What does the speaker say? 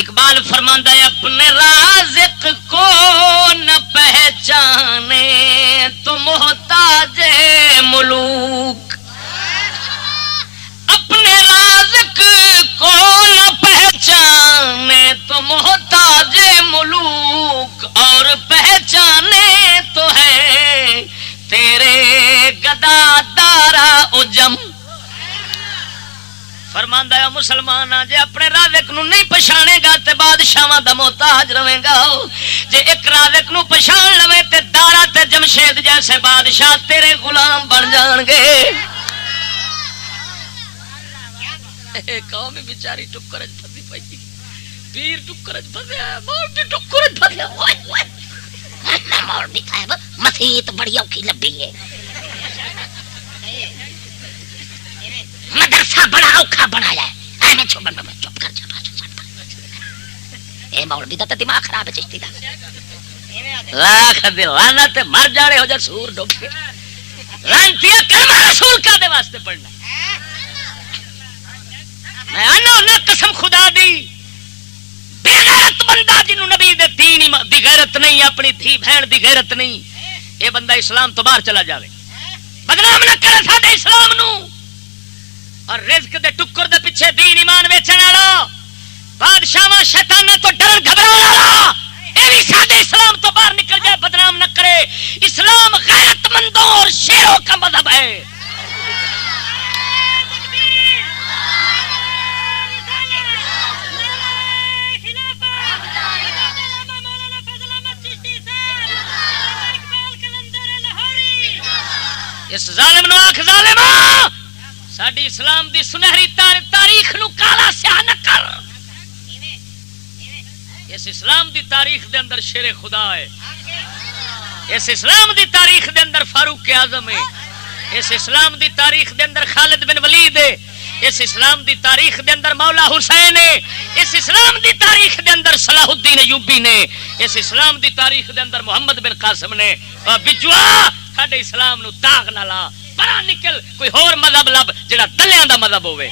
اقبال فرماندا ہے اپنے رازق کو نہ پہچانے تو محتاج ملوک، اپنے رازق کو نہ پہچانے تو محتاج ملوک، اور پہچانے تو ہے تیرے گدا دارا اجم۔ فرماندا ہے مسلمان جے اپنے رازق نو نہیں پہچانے گا تے بادشاہاں دا محتاج رہے گا، جے ایک رازق نو پہچان لوے تے دارا تے جمشید جیسے بادشاہ تیرے غلام بن جان گے۔ قوم بیچاری ٹکر وچ پھسی پئی، پیر ٹکر وچ پھسیا، مولوی ٹکر وچ پھسیا، اوئے اوئے مولوی صاحب مسیت بڑی اوکھی لبھی ہے، مدرسہ بڑا اوکھا بنایا ہے، ایویں چپ کر جا، اے مولوی دا تے دماغ خراب ہے چشتی دا، لاکھ دی لعنت مر جانے ہو جا سور ڈوب کے، لعنتیا کلمہ رسول کا دے واسطے پڑھنا۔ میں آنا نہ قسم خدا دی، بے غیرت بندہ جنوں نبی دے دین دی غیرت نہیں، اپنی دھی بہن دی غیرت نہیں، اے بندہ اسلام تو باہر چلا جاوے، بدنام نہ کرے ساڈے اسلام نو۔ اور رزق دے ٹکر دے پیچھے دین ایمان ویچن والا، بادشاہاں شیطاناں تو ڈرن گھبراؤن والا، اے بھی ساڈے اسلام تو باہر نکل جائے، بدنام نہ کرے۔ اسلام غیرت مندوں اور شیروں کا مذہب ہے۔ اس ظالم نو آکھ ظالما ساڈی اسلام دی سنہری تاریخ نو کالا سیاہ نہ کر۔ اس اسلام دی تاریخ دے اندر شیر خدا ہے، اس اسلام دی تاریخ دے اندر فاروق اعظم ہے، اس اسلام دی تاریخ دے اندر خالد بن ولید ہے، اس اسلام دی تاریخ دے اندر مولا حسین ہے، اس اسلام دی تاریخ دے اندر صلاح الدین ایوبی نے، اس اسلام دی تاریخ دے اندر محمد بن قاسم نے۔ بجوا ساڈے اسلام نو داغ نہ لا، پرا نکل کوئی ہور مذہب لب جڑا دلیاں دا مذہب ہوے۔